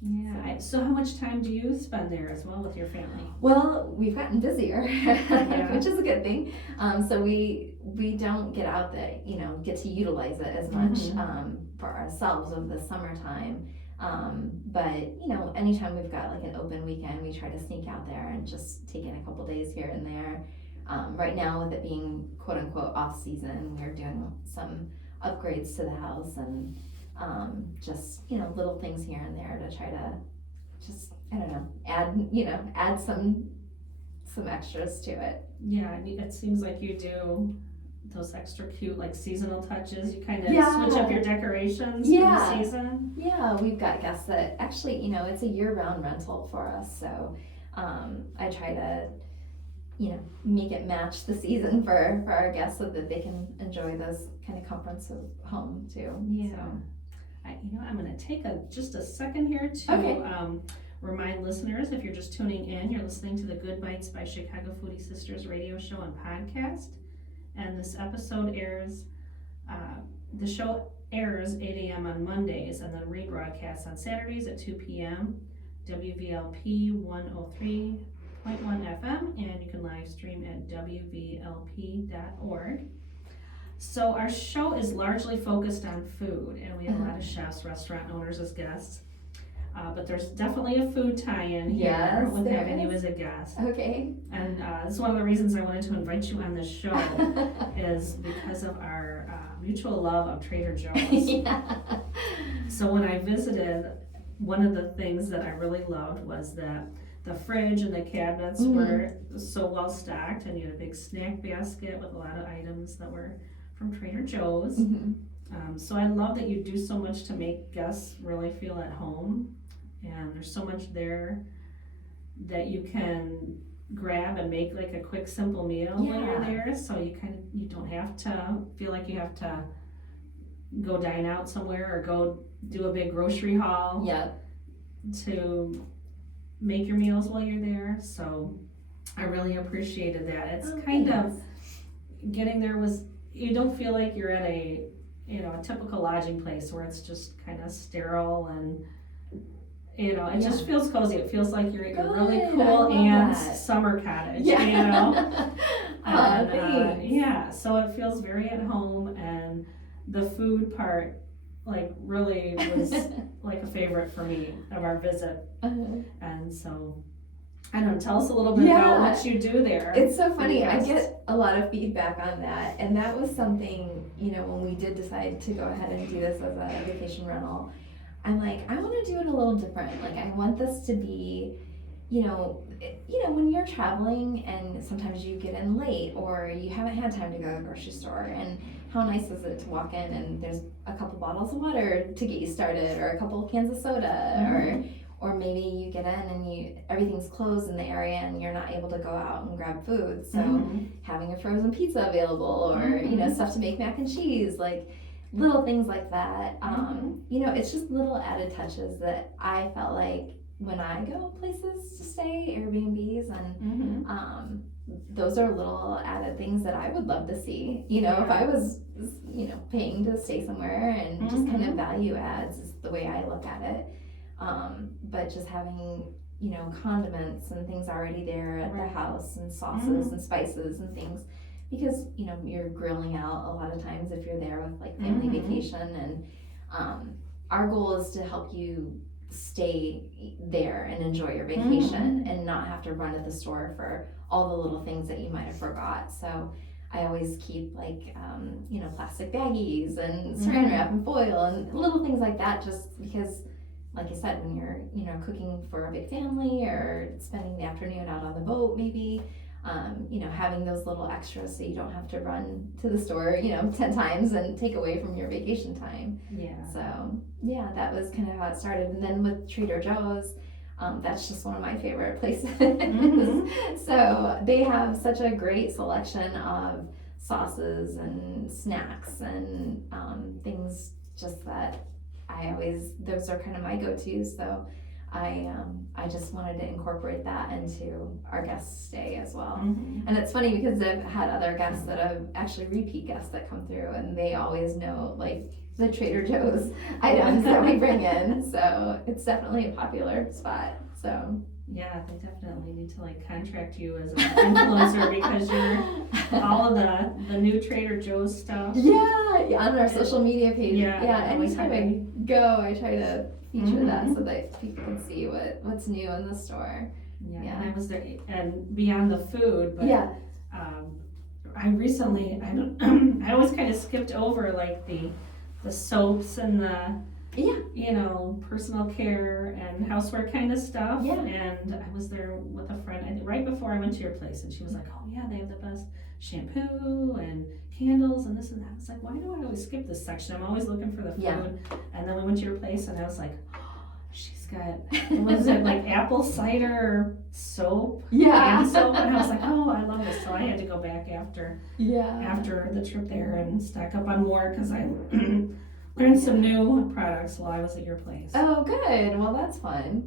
Yeah. So how much time do you spend there as well with your family? Well, we've gotten busier, Yeah. which is a good thing. So we don't get out get to utilize it as much for ourselves over the summertime. But anytime we've got like an open weekend, we try to sneak out there and just take in a couple days here and there. Right now, with it being quote unquote off season, we're doing some upgrades to the house and just little things here and there to try to just add some extras to it. Yeah, it seems like you do those extra cute like seasonal touches. You kind of switch up your decorations for the season. Yeah, we've got guests that actually it's a year-round rental for us, so I try to make it match the season for our guests so that they can enjoy those kind of comforts of home too. Yeah. So. I'm going to take just a second here to remind listeners, if you're just tuning in, you're listening to the Good Bytes by Chicago Foodie Sisters radio show and podcast. And this episode the show airs 8 a.m. on Mondays and then rebroadcasts on Saturdays at 2 p.m. WVLP 103.1 FM, and you can live stream at wvlp.org. So our show is largely focused on food, and we have a lot of chefs, restaurant owners as guests. But there's definitely a food tie-in here with having you as a guest. Okay. And this is one of the reasons I wanted to invite you on this show is because of our mutual love of Trader Joe's. Yeah. So when I visited, one of the things that I really loved was that the fridge and the cabinets were so well stocked, and you had a big snack basket with a lot of items that were from Trader Joe's. So I love that you do so much to make guests really feel at home, and there's so much there that you can grab and make like a quick simple meal when you're there, so you don't have to feel like you have to go dine out somewhere or go do a big grocery haul Yep. to make your meals while you're there. So I really appreciated that. It's kind of getting there was, you don't feel like you're at a, a typical lodging place where it's just kind of sterile and, it just feels cozy. It feels like you're at a really cool aunt's summer cottage, And, so it feels very at home, and the food part, like, really was like a favorite for me of our visit. And so, I don't know, tell us a little bit about what you do there. It's so funny. I get a lot of feedback on that, and that was something, when we did decide to go ahead and do this as a vacation rental, I'm like, I want to do it a little different. Like, I want this to be, when you're traveling and sometimes you get in late or you haven't had time to go to the grocery store, and how nice is it to walk in and there's a couple bottles of water to get you started, or a couple of cans of soda, or maybe you get in and everything's closed in the area and you're not able to go out and grab food. So having a frozen pizza available, or stuff to make mac and cheese, like little things like that. It's just little added touches that I felt like when I go places to stay, Airbnbs, and those are little added things that I would love to see. If I was, paying to stay somewhere, and just kind of value adds is the way I look at it. But just having, condiments and things already there at the house, and sauces and spices and things, because, you're grilling out a lot of times if you're there with like family vacation, and our goal is to help you stay there and enjoy your vacation and not have to run to the store for all the little things that you might have forgot. So I always keep like, plastic baggies and saran wrap and foil and little things like that, just because, like you said, when you're, cooking for a big family or spending the afternoon out on the boat, maybe, having those little extras so you don't have to run to the store, 10 times and take away from your vacation time. So, that was kind of how it started. And then with Trader Joe's, that's just one of my favorite places. So they have such a great selection of sauces and snacks and things just that those are kind of my go-tos. So I just wanted to incorporate that into our guest stay as well. And it's funny because I've had other guests that have actually repeat guests that come through, and they always know like the Trader Joe's items that we bring in. So it's definitely a popular spot. So yeah, they definitely need to like contract you as an influencer because you're all of the new Trader Joe's stuff. On our social media page. Anytime I go, I try to feature that so that people can see what's new in the store. And I was there, and beyond the food, but I recently, I always kind of skipped over like the soaps and the personal care and housework kind of stuff. And I was there with a friend, I think right before I went to your place, and she was like, oh yeah, they have the best shampoo and candles and this and that. I was like, why do I always skip this section? I'm always looking for the food. And then we went to your place, and I was like, oh, she's got, was it like apple cider soap? Hand soap. And I was like, oh, I love this. So I had to go back after the trip there and stock up on more, because I learned some new products while I was at your place. Oh, good. Well, that's fun.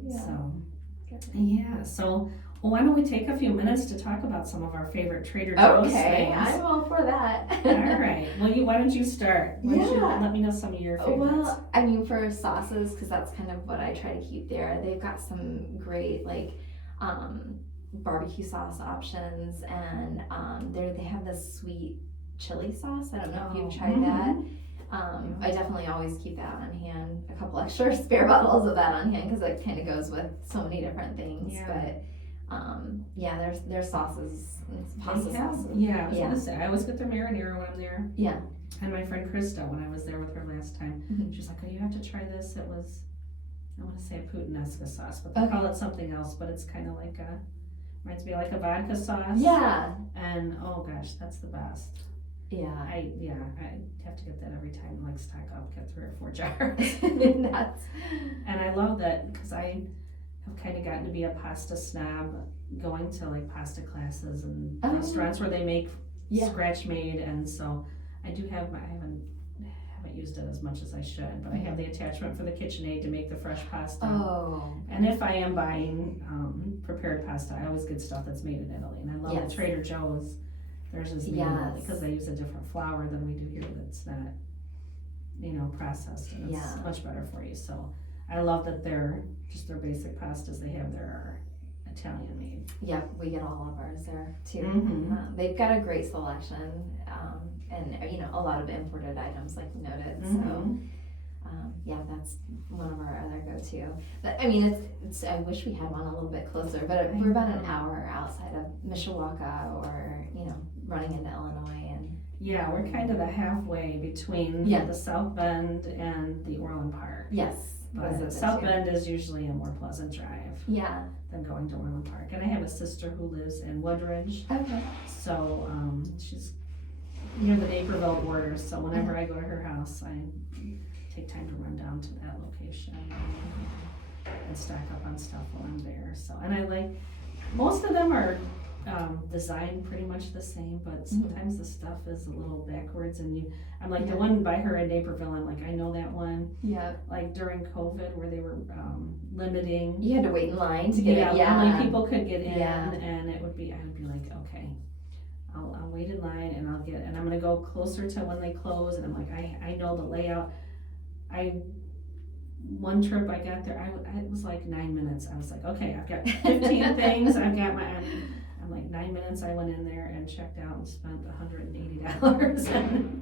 So why don't we take a few minutes to talk about some of our favorite Trader Joe's things? I'm all for that. All right. Well, why don't you start? Why don't you let me know some of your favorites? Well, I mean, for sauces, because that's kind of what I try to keep there, they've got some great, like, barbecue sauce options, and they have this sweet chili sauce. I don't know if you've tried that. I definitely always keep that on hand, a couple extra spare bottles of that on hand, because it kind of goes with so many different things. But there's sauces, pasta sauces. I was gonna say, I always get their marinara when I'm there. And my friend Krista, when I was there with her last time, she's like, oh, you have to try this. It was, I want to say a puttanesca sauce, but they call it something else, but it's kind of like reminds me of like a vodka sauce. And oh gosh, that's the best. I have to get that every time, like stock up, get 3 or 4 jars. And I love that, because I have kind of gotten to be a pasta snob, going to like pasta classes and restaurants where they make scratch made, and so I do have I haven't used it as much as I should, but I have the attachment for the KitchenAid to make the fresh pasta. Oh. And if I am buying prepared pasta, I always get stuff that's made in Italy. And I love that Trader Joe's, theirs is made in Italy because they use a different flour than we do here that's not, processed, and it's much better for you. So I love that their basic pastas they have there are Italian made. Yep, we get all of ours there too. Mm-hmm. They've got a great selection, and a lot of imported items like you noted. Mm-hmm. So that's one of our other go-to. But I mean, it's I wish we had one a little bit closer, but we're about an hour outside of Mishawaka, or running into Illinois. And yeah, we're kind of the halfway between the South Bend and the Orland Park. Yes. But South Bend is usually a more pleasant drive than going to Orland Park. And I have a sister who lives in Woodridge. Okay. So she's near the Naperville border. So whenever I go to her house, I take time to run down to that location and stock up on stuff while I'm there. So, and I like, most of them are designed pretty much the same, but sometimes the stuff is a little backwards, and I'm like the one by her in Naperville, I'm like, I know that one. Yeah. Like during COVID where they were limiting. You had to wait in line to get in. How many people could get in, and I would be like, okay, I'll wait in line and and I'm gonna go closer to when they close, and I'm like, I know the layout. One trip I got there, it was like 9 minutes. I was like, okay, I've got 15 things. I'm like 9 minutes. I went in there and checked out and spent $180.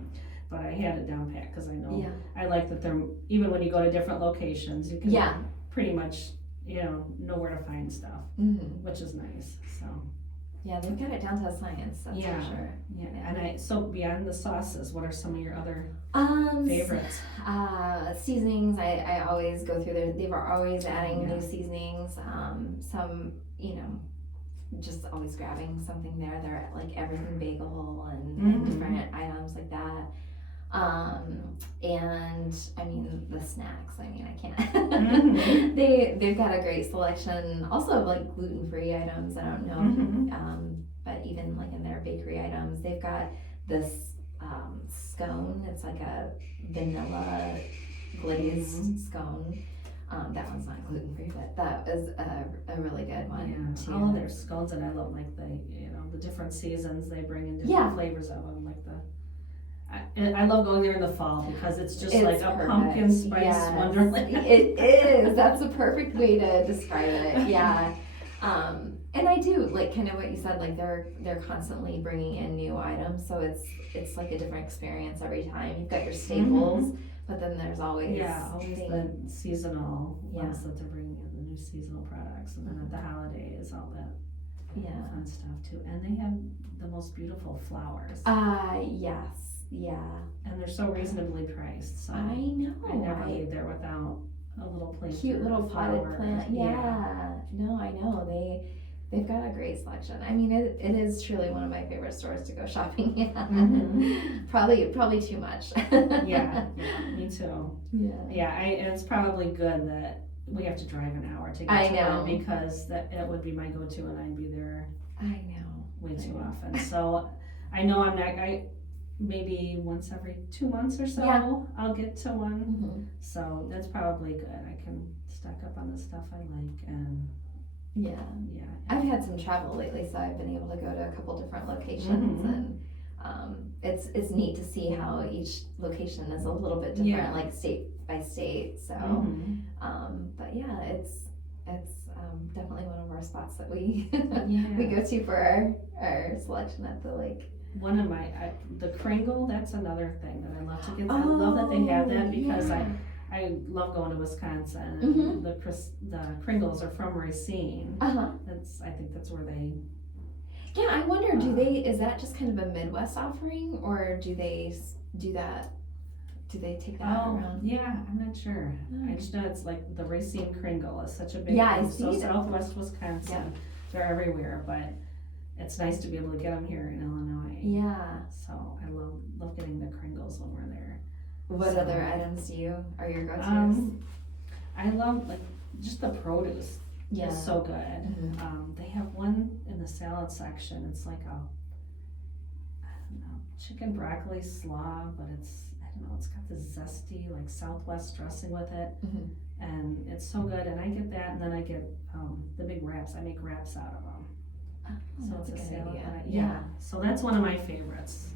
But I had it down pat because I know I like that they're, even when you go to different locations, you can pretty much know where to find stuff, which is nice. So they've got it down to a science. That's for sure. And so beyond the sauces, what are some of your other favorites? Seasonings. I always go through there. They were always adding new seasonings. Some just always grabbing something there. They're like everything bagel and different items like that. And I mean the snacks, I can't. They've got a great selection also of like gluten-free items. I don't know but even like in their bakery items, they've got this scone. It's like a vanilla glazed scone. That one's not gluten-free, but that is a really good one too. All of their scones, and I love like the different seasons they bring in different flavors of them, like I love going there in the fall because it's like a pumpkin spice wonderland. It is. That's a perfect way to describe it. Yeah. And I do like kind of what you said. Like they're constantly bringing in new items, so it's like a different experience every time. You've got your staples, but then there's always the seasonal ones that they're bringing in, the new seasonal products, and then at the holidays, all that fun stuff too. And they have the most beautiful flowers. Yes. Yeah. And they're so reasonably priced. So I know. I never leave there without a little plant. Cute little potted plant. Yeah. No, I know. They've got a great selection. I mean, it is truly one of my favorite stores to go shopping in. Probably too much. Yeah, me too. Yeah. And it's probably good that we have to drive an hour to get to them, because it would be my go-to, and I'd be there. Way too often. So I know maybe once every 2 months or so I'll get to one. So that's probably good. I can stock up on the stuff I like, and I've had some travel lately, so I've been able to go to a couple different locations, and it's neat to see how each location is a little bit different, like state by state. So but it's definitely one of our spots that we we go to for our selection at the lake. One of the Kringle, that's another thing that I love to get. I love that they have that, because I love going to Wisconsin. And the Kringles are from Racine. I think that's where they. Yeah, I wonder. Is that just kind of a Midwest offering, or do they do that? Do they take that around? Yeah, I'm not sure. I just know it's like the Racine Kringle is such a big. I see. So Southwest Wisconsin, they're everywhere, but it's nice to be able to get them here in Illinois. Yeah. So I love getting the Kringles when we're there. What other items are your go-tos? I love like just the produce. It's so good. They have one in the salad section. It's like I don't know, chicken broccoli slaw, but it don't know, it's got this zesty like Southwest dressing with it, Mhm. and it's so good. And I get that, and then I get the big wraps. I make wraps out of them. So That's a it's good salad idea. that yeah. So that's one of my favorites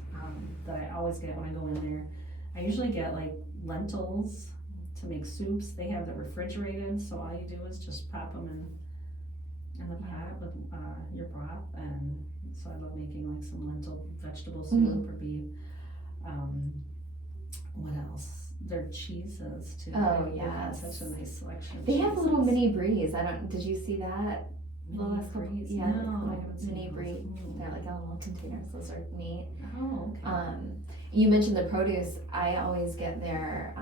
that I always get when I go in there. I usually get like lentils to make soups. They have that refrigerated, so all you do is just pop them in the pot with your broth. And so I love making like some lentil vegetable soup or beef. What else? Their cheeses too. Oh, They have yes. such a nice selection of They have a little cheeses. mini bries. Did you see that? Mini bries? Yeah, No, like I little haven't seen mini those. brie. Mm. They're like in little containers. Those are neat. Oh, okay. You mentioned the produce. I always get their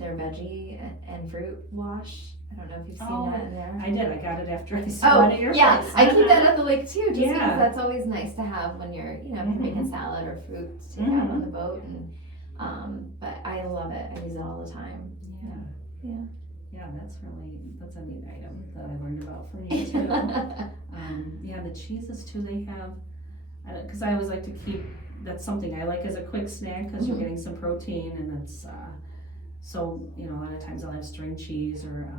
veggie and fruit wash. I don't know if you've seen that in there. I did. I got it after I saw it at your yeah, place. I keep that at the lake too, just Yeah. because that's always nice to have when you're, if you're making salad or fruit to take out on the boat. And but I love it. I use it all the time. Yeah. Yeah. Yeah, that's a neat item that I learned about from you too. Yeah, the cheeses too. They have, because I always like to keep. That's something I like as a quick snack because you're getting some protein and it's. So, a lot of times I'll have string cheese or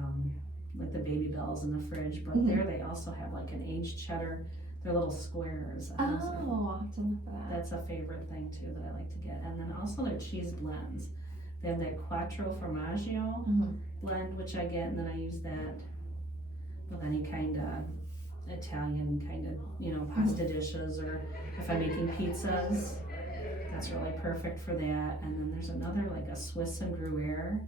like the Baby Bells in the fridge, but there they also have like an aged cheddar. They're little squares. And I'll have to look for that. that's a favorite thing too that I like to get. And then also their cheese blends. They have that Quattro Formaggio blend, which I get, and then I use that with any kind of Italian kind of, pasta dishes, or if I'm making pizzas. That's really perfect for that. And then there's another, like a Swiss and Gruyere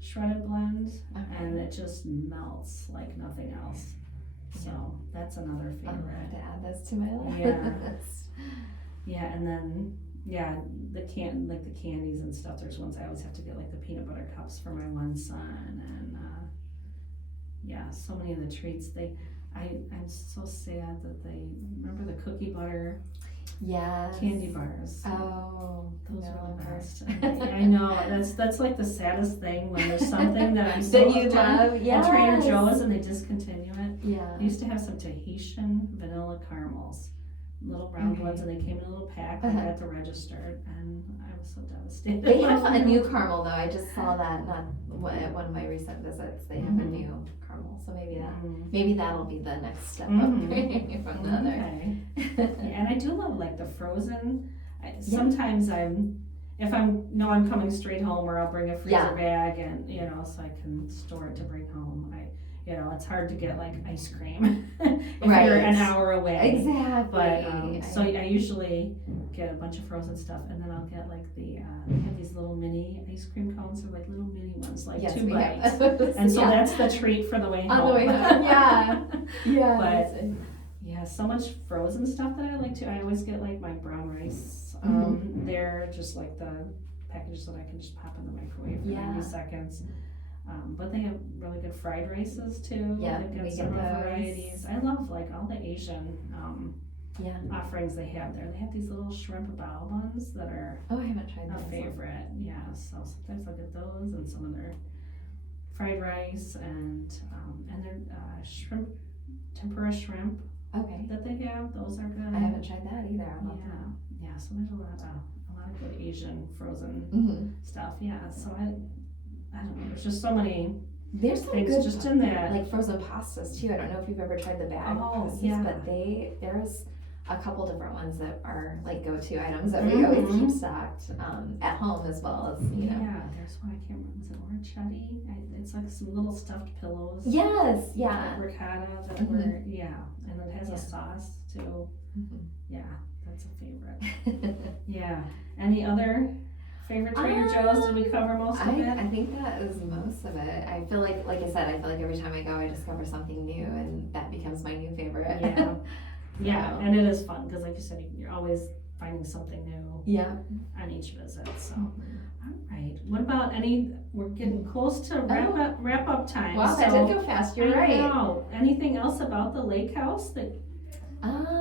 shredded blend, and it just melts like nothing else. So that's another favorite. I'm going to add those to my list. Yeah, and then the candies and stuff. There's ones I always have to get, like the peanut butter cups for my one son, and so many of the treats. I'm so sad that they remember the cookie butter. Yes. Candy bars. Oh, those no are the longer. best. I know that's like the saddest thing when there's something that I'm so that you hooked on love. Yes. at Trader Joe's and they discontinue it. Yeah. I used to have some Tahitian vanilla caramels, little round ones, and they came in a little pack. I got to register, and I was so devastated. They have a new caramel though. I just saw that at one of my recent visits. They have a new caramel, so maybe that'll be the next step up from the other. Okay. And I do love like the frozen. Sometimes if I'm coming straight home, or I'll bring a freezer bag, and so I can store it to bring home. It's hard to get like ice cream if you're an hour away. Exactly. But so I usually get a bunch of frozen stuff, and then I'll get like they have these little mini ice cream cones, or like little mini ones, like 2 bites. And so that's the treat for the way home. On the way home, yeah. But so much frozen stuff that I like to. I always get like my brown rice. They're just like the packages that I can just pop in the microwave for 90 seconds. But they have really good fried rices too. Yeah, they've got several varieties. I love like all the Asian offerings they have there. They have these little shrimp bao buns that are I haven't tried a those. favorite. Yeah, so sometimes I'll get those and some of their fried rice and their shrimp tempura shrimp. Okay. That they have. Those are good. I haven't tried that either. Yeah. So there's a lot of good Asian frozen stuff. Yeah. So I don't know. There's just so many There's some things good just in that. like frozen pastas too. I don't know if you've ever tried the bag pastas, but there's a couple different ones that are like go-to items that we always keep stocked at home as well as Yeah, there's one I can't remember. Is it orangetti? It's like some little stuffed pillows. Yes, yeah. Ricotta that were and it has a sauce too. Yeah, that's a favorite. Yeah. Any other favorite Trader Joe's? Did we cover most of it? I think that is most of it. I feel like I said, every time I go, I discover something new, and that becomes my new favorite. Yeah, and it is fun because, like you said, you're always finding something new. Yeah. On each visit. So, all right. What about we're getting close to wrap up time. Wow, that did go fast. You're right. Know. Anything else about the Lakehouse that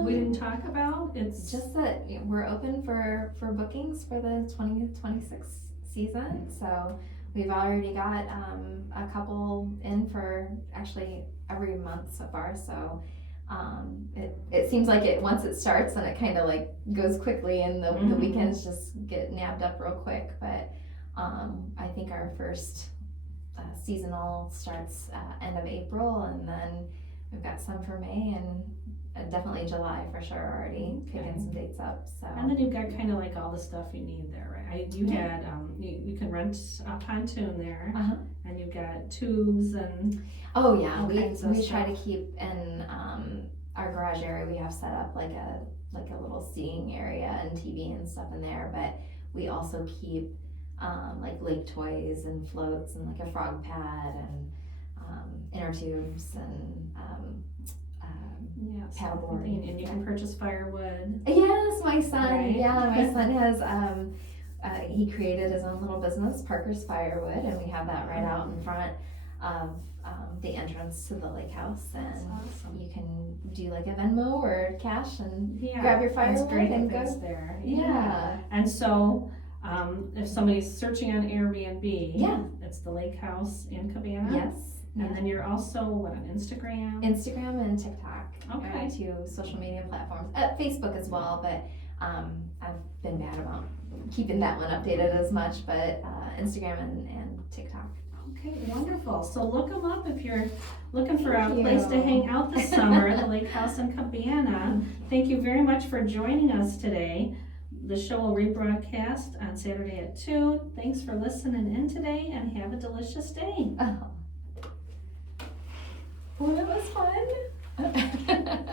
we didn't talk about? It's just that we're open for bookings for the 2026 season. So we've already got a couple in for actually every month so far. So it seems like once it starts, then it kind of like goes quickly, and the weekends just get nabbed up real quick. But I think our first seasonal starts end of April, and then we've got some for May and definitely July for sure already. Picking some dates up. So. And then you've got kind of like all the stuff you need there, right? You had you can rent a pontoon there, and you've got tubes and oh yeah, all we kinds of try to stuff. keep in our garage area. We have set up like a little seating area and TV and stuff in there, but we also keep like lake toys and floats and like a frog pad and inner tubes and paddleboard. And you can purchase firewood. Yes, my son. Right. Yeah, my son has. He created his own little business, Parker's Firewood, and we have that right out in front of the entrance to the Lakehouse. And That's awesome. you can do like a Venmo or cash and Yeah, grab your it's firewood great and if go. it's there. Yeah. And so, if somebody's searching on Airbnb, Yeah. it's the Lakehouse in Cabana. Yes. And then you're also on Instagram. Instagram and TikTok. Okay. Two social media platforms. Facebook as well, but I've been bad about keeping that one updated as much. But Instagram and TikTok. Okay, wonderful. So look them up if you're looking for a Thank place you. to hang out this summer, the Lakehouse in Cabana. Thank you very much for joining us today. The show will rebroadcast on Saturday at 2. Thanks for listening in today and have a delicious day. Oh. Well, it was fun.